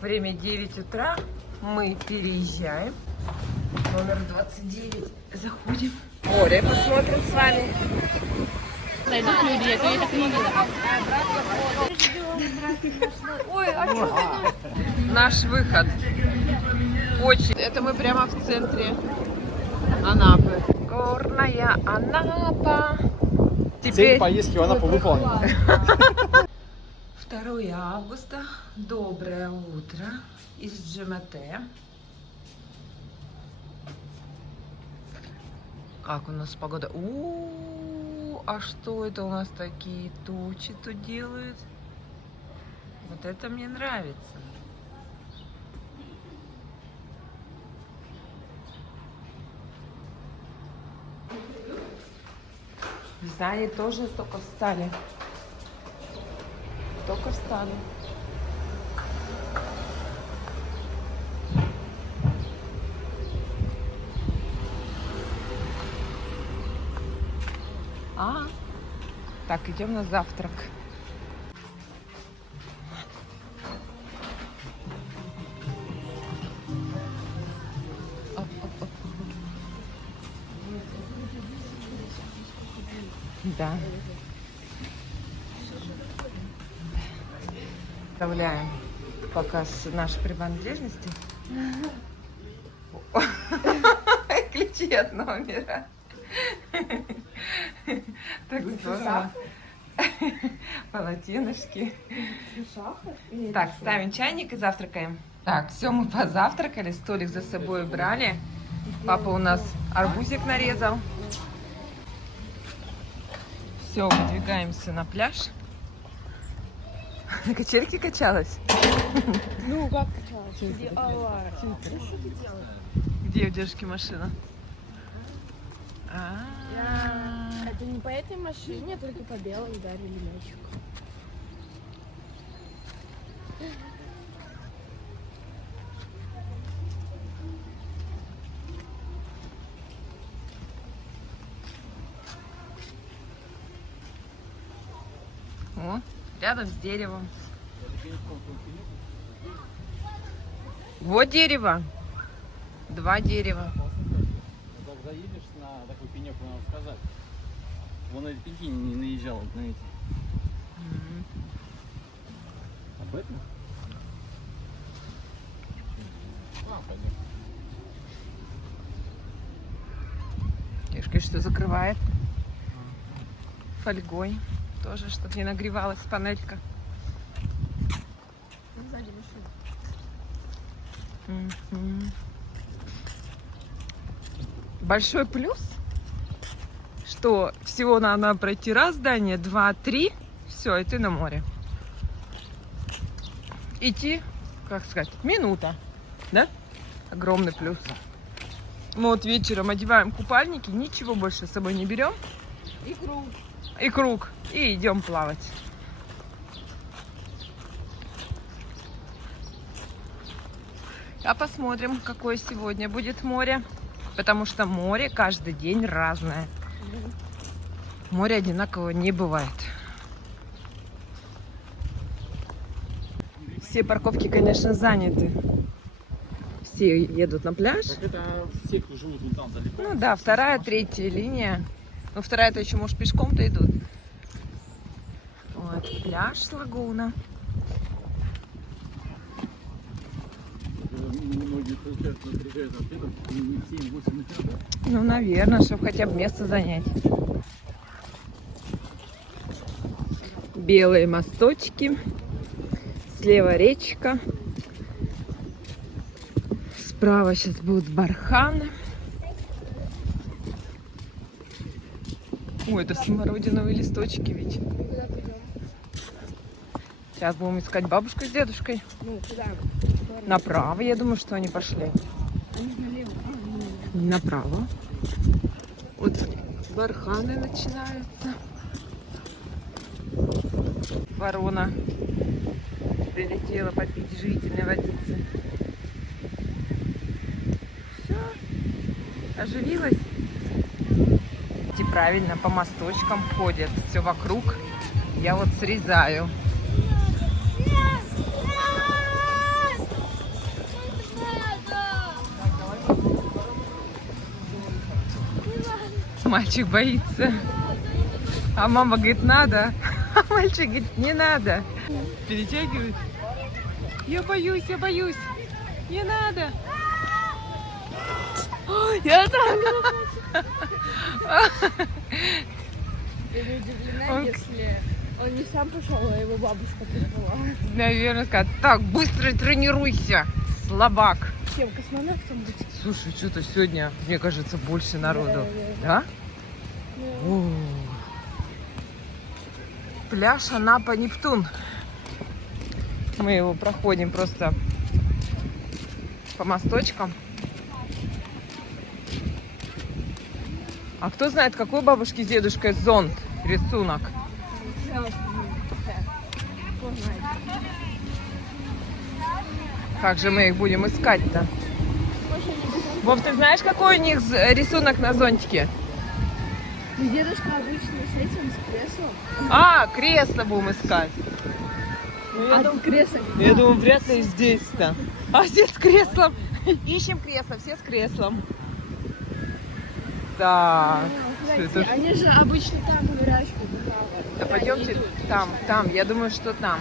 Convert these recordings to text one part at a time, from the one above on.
Время 9 утра. Мы переезжаем. Номер 29. Заходим. Море посмотрим с вами. Найдут люди, я так не видела. Ой, а что? Наш выход. Очень. Это мы прямо в центре Анапы. Горная Анапа. Цель поездки в Анапу выполнена. 2 августа. Доброе утро из ДЖМТ. Как у нас погода? А что это у нас такие тучи тут делают? Вот это мне нравится. В здании тоже только встали. Только встали. Так, идем на завтрак. Да. Отправляем показ нашей принадлежности. Ключи от номера. Так здорово. Полотенышки. Так, ставим чайник и завтракаем. Так, все, мы позавтракали, столик за собой убрали. Папа у нас арбузик нарезал. Все, выдвигаемся на пляж. На качельке качалась? Ну, как качалась? Где Алара? Ну, что ты делаешь? Где у девушки машина? Это не по этой машине, только по белой ударили мячик. О, рядом с деревом. Вот дерево. 2 дерева. Так заедешь на такой пенек, надо сказать. Вон эти пеньки не наезжал на эти. Об этом? Пойдем. Девушка что закрывает? Фольгой. Тоже, чтобы не нагревалась панелька. Сзади машина. Большой плюс, что всего надо пройти раз здание, 2, 3, все, и ты на море. Идти, как сказать, минута, да? Огромный плюс. Мы вот вечером одеваем купальники, ничего больше с собой не берем. И круг. И идем плавать. А посмотрим, какое сегодня будет море. Потому что море каждый день разное. Море одинакового не бывает. Все парковки, конечно, заняты. Все едут на пляж. Так это все, кто живут вон там далеко. Ну да, 2-я, 3-я линия. Ну, 2-я-то еще, может, пешком-то идут. Вот, пляж, лагуна. Многие приезжают ответом, не 7-8 минут. Ну, наверное, чтобы хотя бы место занять. Белые мосточки. Слева речка. Справа сейчас будут барханы. Ой, это смородиновые листочки ведь. Сейчас будем искать бабушку с дедушкой. Ну, куда? Направо, я думаю, что они пошли. Направо. Вот барханы начинаются. Ворона прилетела попить живительной водицы. Все, оживилась. И правильно, по мосточкам ходят, все вокруг. Я вот срезаю. Мальчик боится. А мама говорит, надо. А мальчик говорит, не надо. Перетягивает. Я боюсь, я боюсь. Не надо. Ой, я так. Я не удивлена, Он- если он не сам пошел, а его бабушка позвала. Наверное, скажет, так, быстро тренируйся, слабак. Чем космонавтом быть? Слушай, что-то сегодня, мне кажется, больше народу. Да, Да? О. Пляж Анапа Нептун. Мы его проходим просто по мосточкам. А кто знает, какой бабушки с дедушкой зонт, рисунок? Кто знает. Как же мы их будем искать-то? Может, они без- Вов, ты знаешь, какой у них рисунок на зонтике? Ну, дедушка обычно с этим, с креслом. А, кресло будем искать. Ну, А тут кресло. я думаю, вряд ли здесь-то. А все с креслом. Ищем кресло, все с креслом. Да. это ж- Они же обычно там выращивают. Да пойдемте там. Я думаю, что там.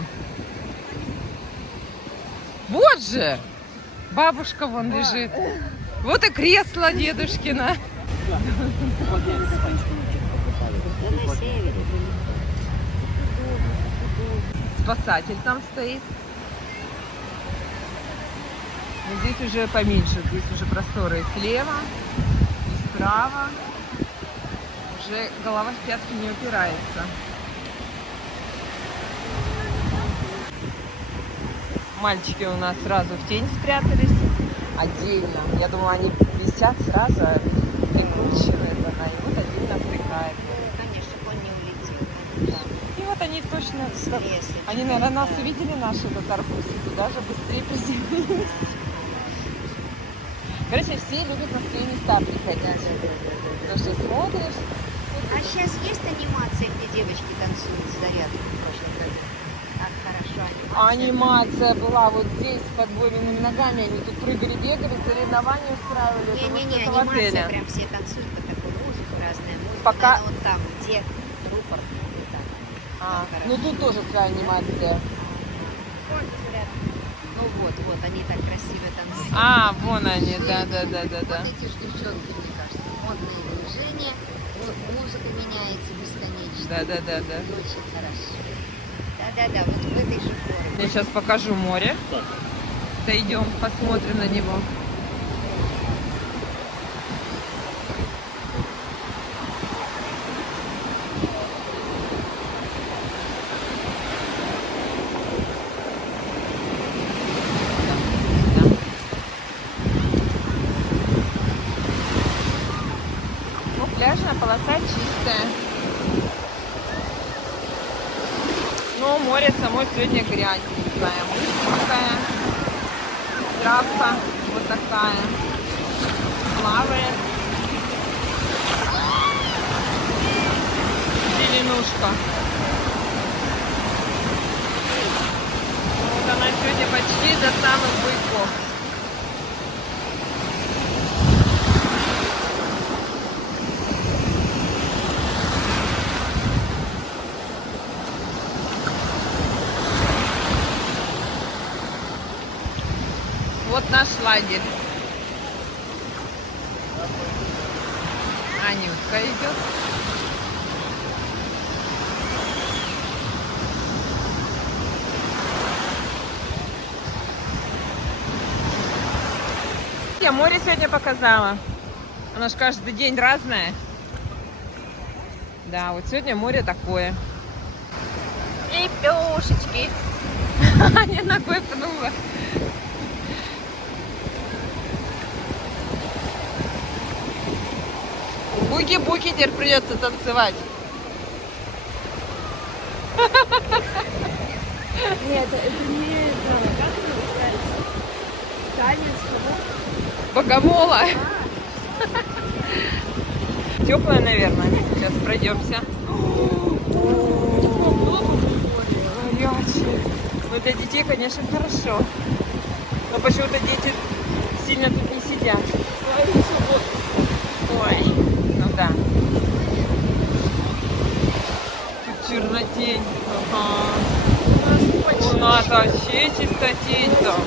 Вот же! Бабушка вон лежит. Вот и кресло дедушкина. Спасатель там стоит. Но здесь уже поменьше, здесь уже просторы и слева, и справа. Уже голова в пятки не упирается. Мальчики у нас сразу в тень спрятались. Отдельно. Я думала, они висят сразу, прикручены. И вот отдельно отдыхает. Конечно, он не улетел. И вот они точно... Лес. Они, наверное, нас увидели, наши этот арбуз, и туда же быстрее приземлились. Короче, все любят на свои места приходить. Потому что смотришь. А сейчас есть анимация, где девочки танцуют с зарядкой в прошлом году? Так хорошо Анимация была вот здесь, под двойными ногами. Они тут прыгали, бегали, соревнования устраивали. Это вот Не-не-не, это в анимация, отеле. прям все танцуют под такую музыку, разная музыка. Пока- Она вот там, где рупор. Вот так. А, хорошо. ну тут тоже своя анимация. Ну вот, они так красиво танцуют. А, вон они, да. Вот эти же девчонки, мне кажется, модные движения, вот музыка меняется бесконечно. Да. Очень хорошо. Да, вот в этой же форме. Я сейчас покажу море. Дойдем, посмотрим на него. Ну, пляжная полоса чистая. Но море само сегодня грязь. Такая мышь такая. Травка вот такая. Плавает. Зеленушка. Вот она сегодня почти до самых буйков. Вот наш лагерь. Анютка идет. Я море сегодня показала. Оно ж каждый день разное. Да, вот сегодня море такое. И пёшечки. Аня ногой пнула. Буги-буги теперь придется танцевать. Нет, это не как это называется? Танец, Богомола. Теплая, наверное. Сейчас пройдемся. Горячие. Ну, для детей, конечно, хорошо. Но почему-то дети сильно тут не сидят. Ой, ну да. чернотень. Ага. У нас вообще чистотень там.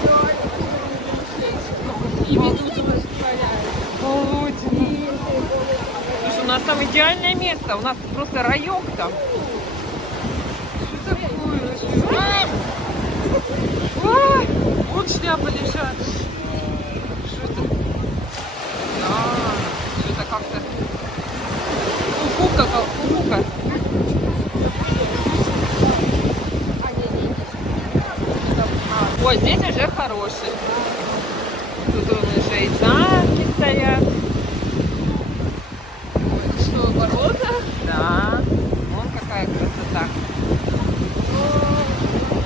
И медузы растворяют. Полудина. Слушай, у нас там идеальное место. У нас просто райок там. Что такое? Вот шляпы лежат. Что это? Да, что-то как-то... Кукука. Вот здесь уже хороший. Тут уже и замки стоят. Что, ворота? Да. Вон какая красота.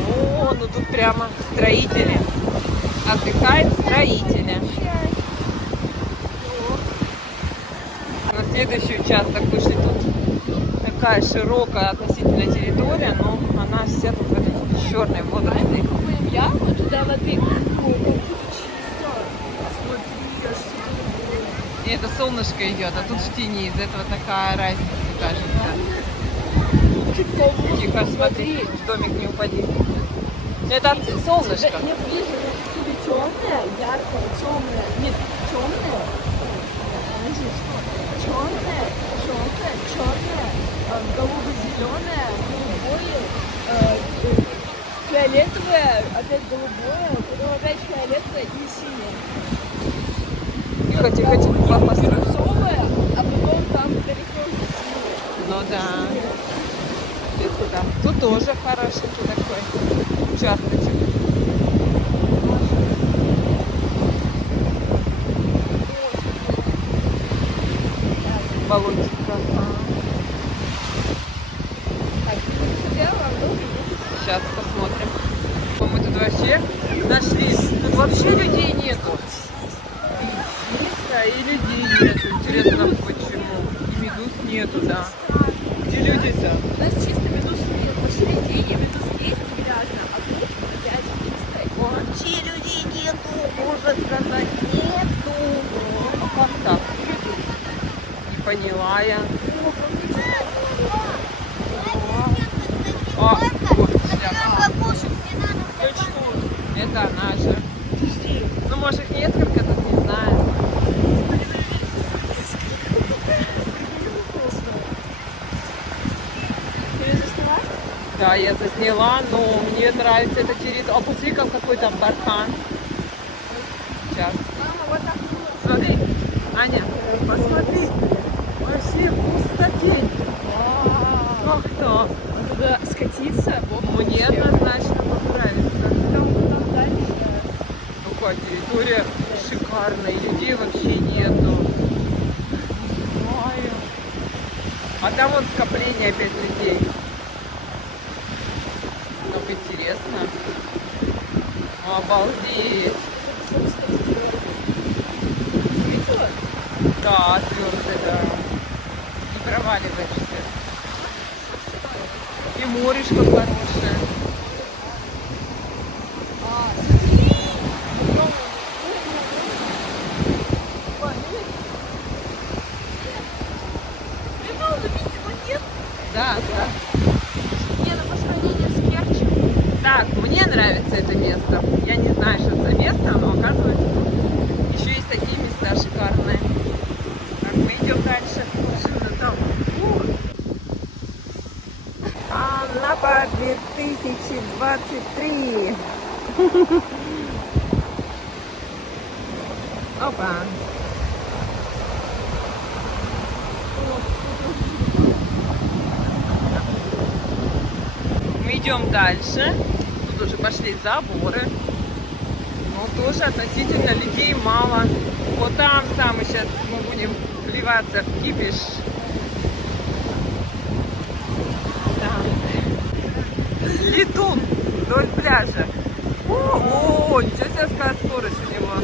О, ну тут прямо строители. Отдыхают строители. На следующий участок вышли. Тут такая широкая относительно территория, но она вся тут в этой черной водоросли. Купаем яму, туда воды. И это солнышко идет, а тут в тени. Из этого такая разница, кажется. Тихо, смотри, в домик не упади. Это солнышко. Нет, видишь, темная, яркая, темная. Нет, темная. Черная, желтая, черная, голубо-зеленая, голубое, фиолетовое, опять голубое, потом опять фиолетовое и синее. Тихо, папа. Свинцовое, а потом там далеко. Ну да. Это там. Тут тоже хорошенький такой участочек. Болотик. Сейчас посмотрим. Мы тут вообще нашли. Тут вообще людей нету. Да, и людей нету. Интересно, почему. И медуз нету, да. Где люди-то? У нас чисто медуз нет. Пошли деньги, медуз есть пляжно, а тут опять чисто. Вообще людей нету, можно сказать, нету. А как так? Не поняла я. А, вот шляпа. Точно. Это она же. Ну, может, их несколько, тут не знаю. Да, я засняла, но мне нравится эта территория. А посмотри, как какой там бархан. Сейчас. Смотри, Аня, посмотри. Вообще пустотень. Ах так. Туда скатиться, Мне однозначно понравится. там дальше. Такая территория шикарная, и людей вообще нету. Ой. А там вот скопление опять людей. Ну, интересно. Обалдеть. Видела? Да, звезды, да. Не проваливаешься. И морешко хорошее. Да, да. Не, ну по сравнению с Керчью. Так, мне нравится это место. Я не знаю, что это за место, но оказывается, еще есть такие места шикарные. Так, мы идем дальше. Машина там. Анапа 2023. Опа. Мы идем дальше. Тут уже пошли заборы. Но тоже относительно людей мало. Вот там мы сейчас мы будем вливаться в кипиш. Летун вдоль пляжа. О, ничего себе, какая скорость у него.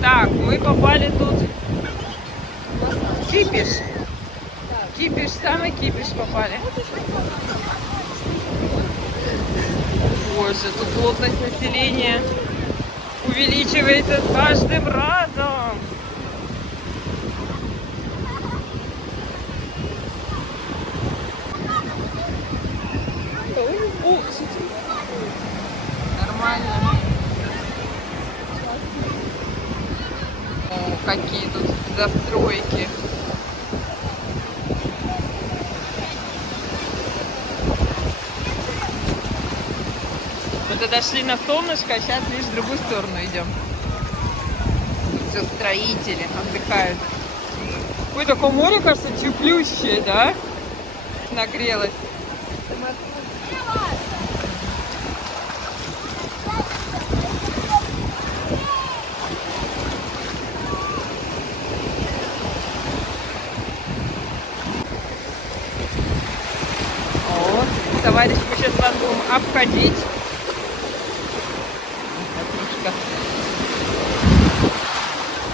Так, мы попали тут в кипиш. Кипиш, самый кипиш попали. Боже, тут плотность населения увеличивается с каждым разом. какие тут застройки. Мы тогда шли на солнышко, а сейчас лишь в другую сторону идем. Все строители отдыхают. Ой, такое море, кажется, теплющее, да? Нагрелось. О, товарищ, мы сейчас вас будем обходить. Отлично.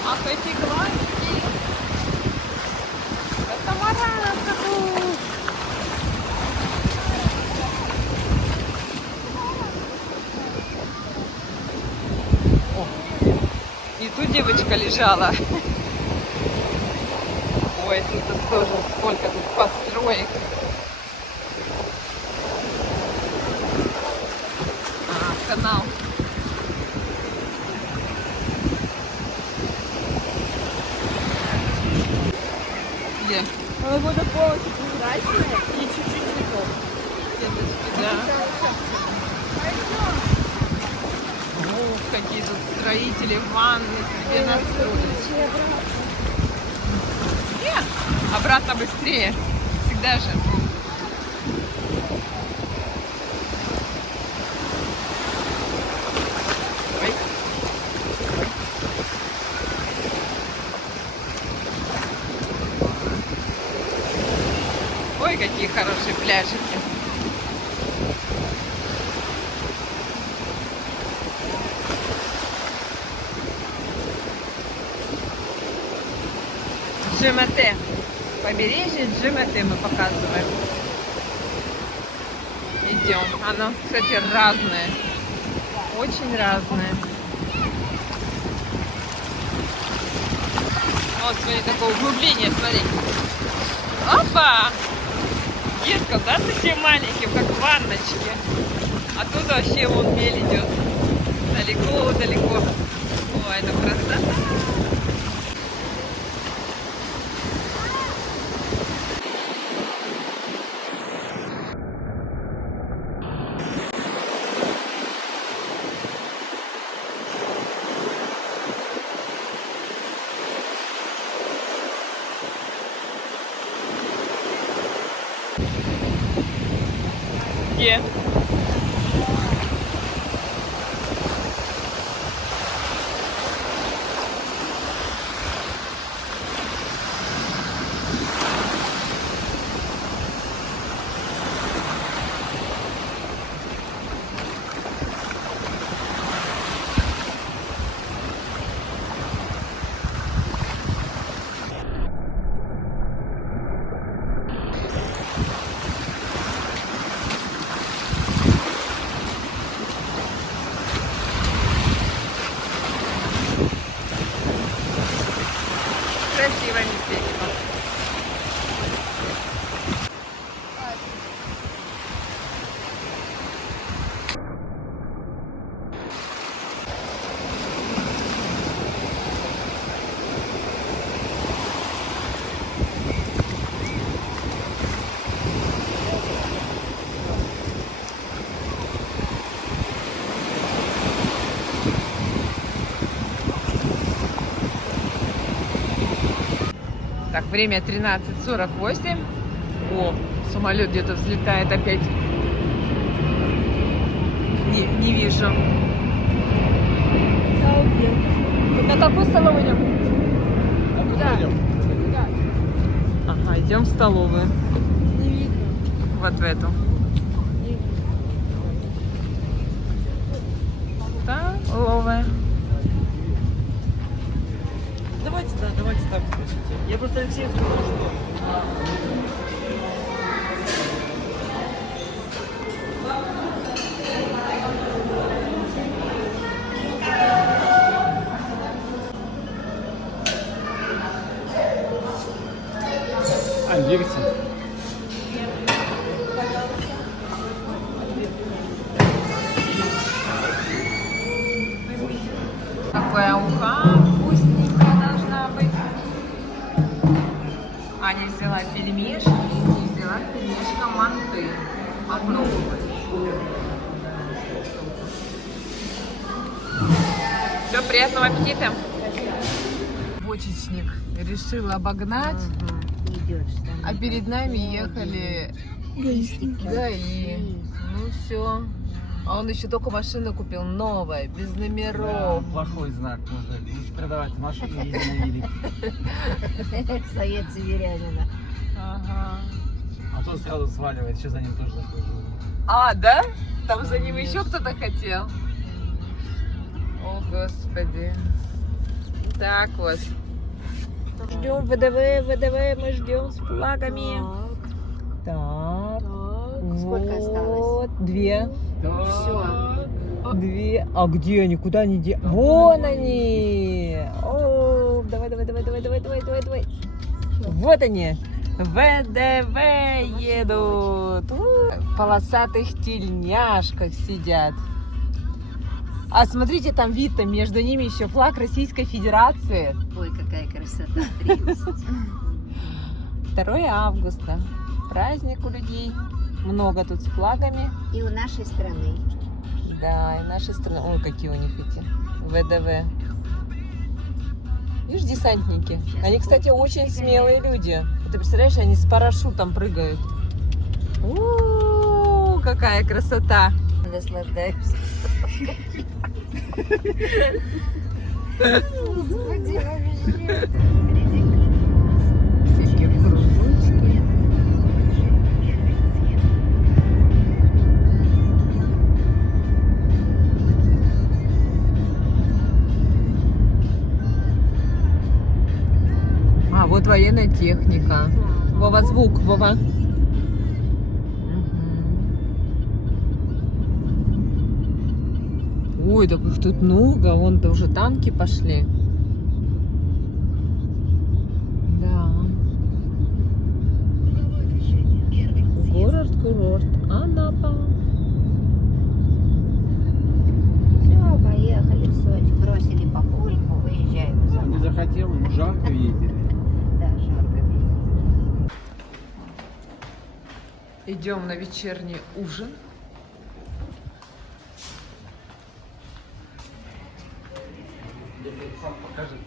Ах, эти глазки. Катамаран тут. И тут девочка лежала. Ой, тут тоже сколько тут построек. Канал. Где? Она будет полностью прозрачная и чуть-чуть цветов. Сеточки, да. Ух, какие тут строители, ванны себе настроили. Обратно быстрее. Всегда же. Ой. Ой, какие хорошие пляжики. Джемате. Побережье Джемате мы показываем. Идем. Оно, кстати, разное. Очень разное. Вот, смотри, такое углубление, смотри. Опа! Детка, да, совсем маленьким, как в ванночке. А тут вообще вон мель идет. Далеко-далеко. Ой, это красота. Где? Красивое местечко. Так, время 13:48. О, самолет где-то взлетает опять. Не вижу. На какую столовую идем? Куда идем? Ага, идем в столовую. Не видно. Вот в эту. Столовая. Давайте там спросите. Я просто Алексея сказал, что... двигаться. Такая уха вкусненькая должна Аня взяла пельмешки и взяла пельмешка манты. Попробовать. Все, приятного аппетита. Бочечник решил обогнать, Идешь там. а перед нами ехали ГАИ. Ну все. А он еще только машину купил, новая, без Да, номеров. плохой знак, можно лучше продавать машину и ездить на велике. Совет северянина. Ага. А то сразу сваливает, сейчас за ним тоже захожу. А, да? Там за ним еще кто-то хотел. О, Господи. Так вот. Ждем ВДВ, мы ждем с флагами. Так. Сколько осталось? Вот, 2. Все. 2. А где они? Куда они? Вон они! О, давай. Вот они. ВДВ едут. В полосатых тельняшках сидят. А смотрите, там вид-то, между ними еще флаг Российской Федерации. Ой, какая красота. 30. 2 августа. Праздник у людей. Много тут с флагами. И у нашей страны. Да, и нашей страны. Ой, какие у них эти ВДВ. Видишь, десантники. Они, кстати, очень смелые люди. Ты представляешь, они с парашютом прыгают. У-у-у, какая красота. Наслаждаемся. Господи, вообще. Всякие кружочки. А, вот военная техника. Вова, звук, Вова. Ой, так их тут много, вон-то уже танки пошли. Да. Курорт, Анапа. Все, поехали в Сочи. Бросили папульку, выезжаем за Не захотел, ему жарко ездили. Да, жарко. Идем на вечерний ужин. Сам покажет.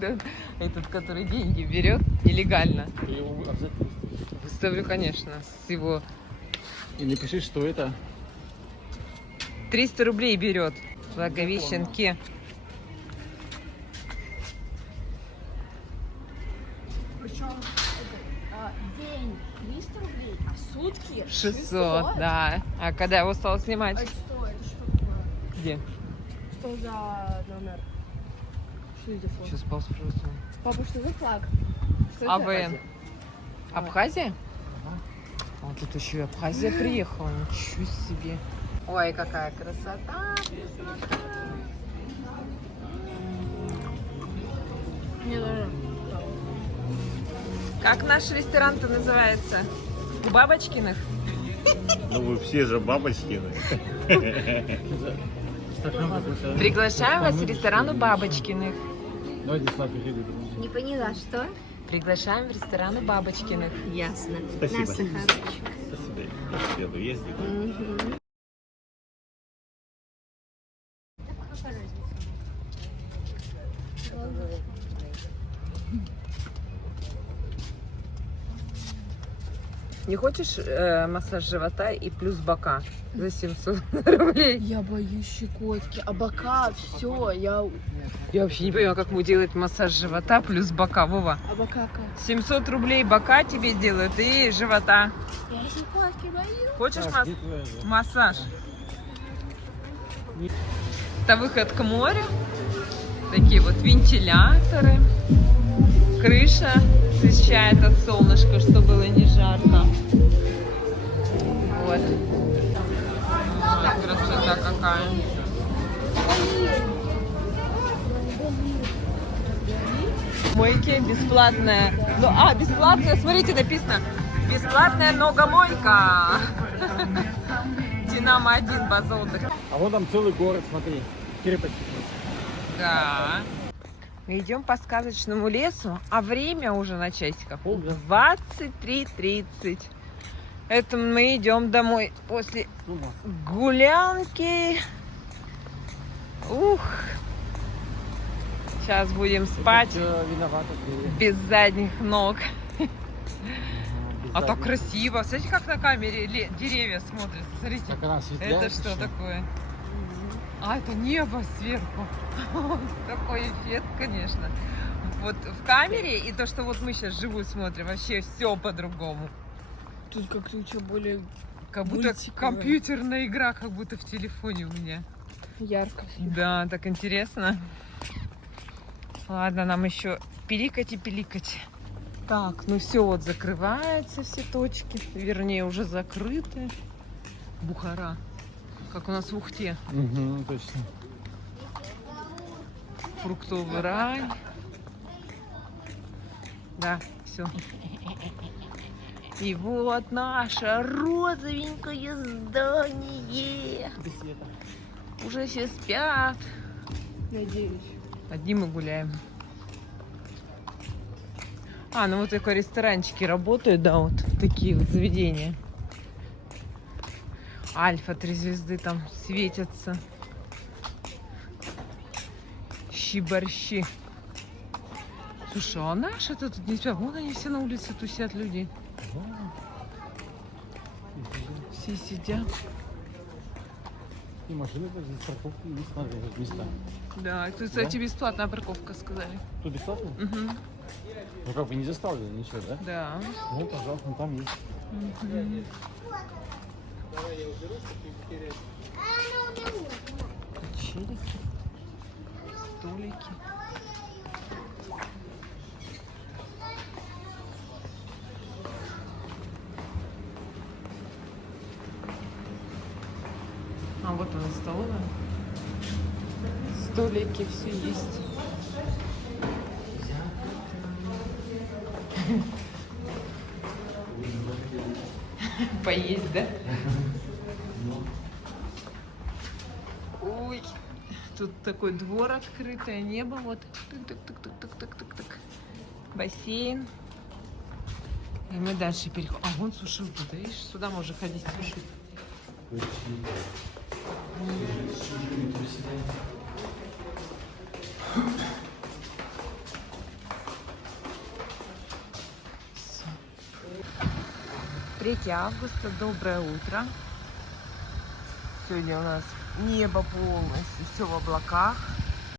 Да, этот, который деньги берет нелегально. Ты его обязательно Выставлю, конечно, с его и напиши, что это. 300 рублей берет в Благовещенке. День 300 рублей, а сутки 600, да. А когда его стал снимать? А что? Это что такое? Где? Что за номер? Что это флаг? Сейчас спросим. Папа, что за флаг? Что это? АВН. Абхазия? А тут еще и Абхазия приехала. Ничего себе. Ой, какая красота. Мне тоже. Как наш ресторан-то называется? У Бабочкиных? Ну вы все же Бабочкины. Приглашаем вас в ресторан у Бабочкиных. Давайте с нами Не поняла, что? Приглашаем в ресторан у Бабочкиных. Ясно. Спасибо. На Сахарочек. Спасибо. В среду ездит. Мгм. Не хочешь массаж живота и плюс бока за 700 рублей? Я боюсь щекотки, а бока, все, я... Я вообще не понимаю, как мы делать массаж живота плюс бока, Вова. А бока как? 700 рублей бока тебе делают и живота. Я щекотки боюсь. Хочешь массаж? Это выход к морю. Такие вот вентиляторы. Крыша защищает от солнышка, чтобы было не жарко. Вот. Красота какая. Мойки бесплатная. Ну, бесплатная, смотрите, написано. Бесплатная ногомойка. Динамо-1, база отдыха. А вот там целый город, смотри. Крепость. Да. Мы идем по сказочному лесу, а время уже на часиках Полдня. 23:30. Это мы идем домой после С ума. гулянки. Ух. Сейчас будем спать Чё виновата ты? без задних ног. Без А так задних. красиво. Смотрите, как на камере деревья смотрятся. Смотрите. Так она светляет. Это что ещё. такое? А, это небо сверху. Такой эффект, конечно. Вот в камере и то, что вот мы сейчас живую смотрим, вообще все по-другому. Тут как-то еще более Как будто Мультиковое. компьютерная игра, как будто в телефоне у меня. ярко. Да, так интересно. Ладно, нам еще пиликать и пиликать. Так, ну все, вот закрываются все точки. Вернее, уже закрыты. Бухара. Как у нас в Ухте. Мгм, точно. Фруктовый рай. Да, все. И вот наше розовенькое здание. Без света. Уже все спят. Надеюсь. Одни мы гуляем. А, ну вот такие ресторанчики работают, да, вот такие вот заведения. Альфа 3 звезды там светятся. Щи-борщи. Слушай, а наши-то тут не спят. Вон они все на улице тусят, люди. Все сидят. И машины тут здесь парковки есть, смотри, тут места. Да, тут, кстати, бесплатная парковка, сказали. Тут бесплатно? Угу. Ну как бы не заставлено ничего, да? Да. Ну, пожалуйста, ну, там есть. Мгм. Челики, столики. А вот она столовая. Столики, все есть. Поесть, да? Ой, тут такой двор открытое небо, вот. Тык-тык-тык-тык-тык-тык-тык. Бассейн. И мы дальше переходим. А вон сушилка, ты видишь? Сюда можно ходить сушить. Всё. 3 августа, доброе утро. Сегодня у нас небо полностью, все в облаках.